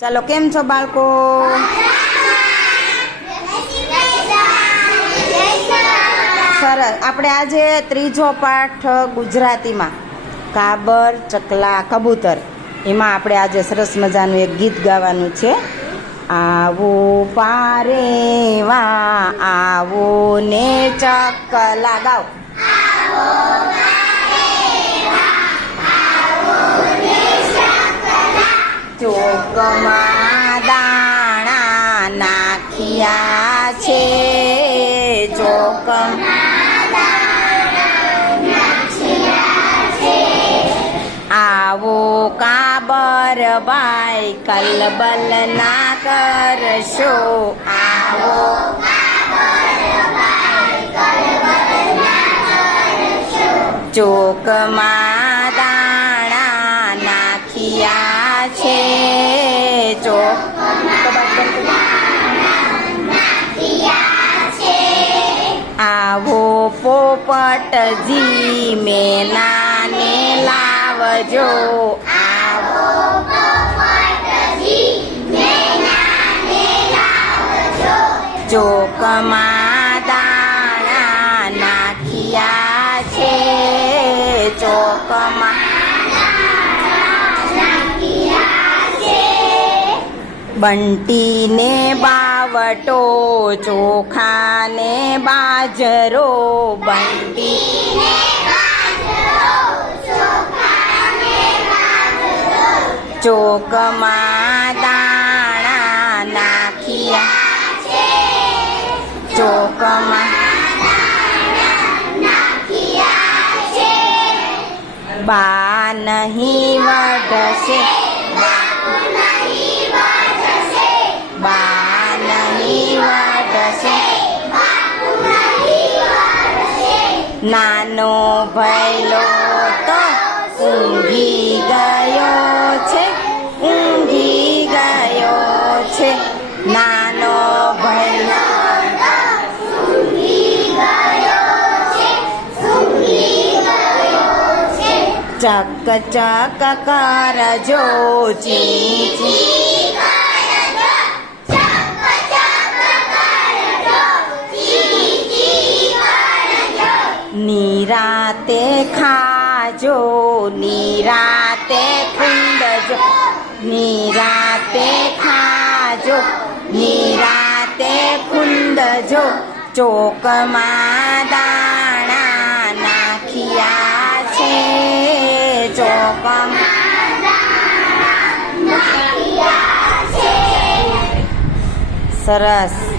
ચાલો, કેમ છો બાળકો? સરસ. આપણે આજે ત્રીજો પાઠ ગુજરાતીમાં. કાબર, ચકલા, કબૂતર. એમાં આપણે આજે સરસ મજાનું એક ગીત ગાવાનું છે. આવો પારે વા, આવો ને ચકલા ગાઓ. ચોકમાં દાણા નાખ્યા છે ચોક આવો કાબર ભાઈ કલબલ ના કરશો આવો ચોકમાં છે આવો પોપટજી મેનાને લાવજો. આવો ચોકમાં દાણા નાખ્યા છે. ચોકમાં બંટીને બાવટો ચોખાને બાજરો. બંટી ચોકમાં દાણા નાખ્યા ચોકમાં બા નહીં વઢશે. નાનો ભૈલો તો ઊંઘી ગયો છે, ઊંઘી ગયો છે. નાનો ભૈલો ચક ચક કરજો ચી ચી નિરાતે ખાજો નિરાતે ખુંદજો નિરાતે ખાજો નિરાતે ખુંદજો ચોકમાં દાણા નાખ્યા છે ચોકમાં સરસ.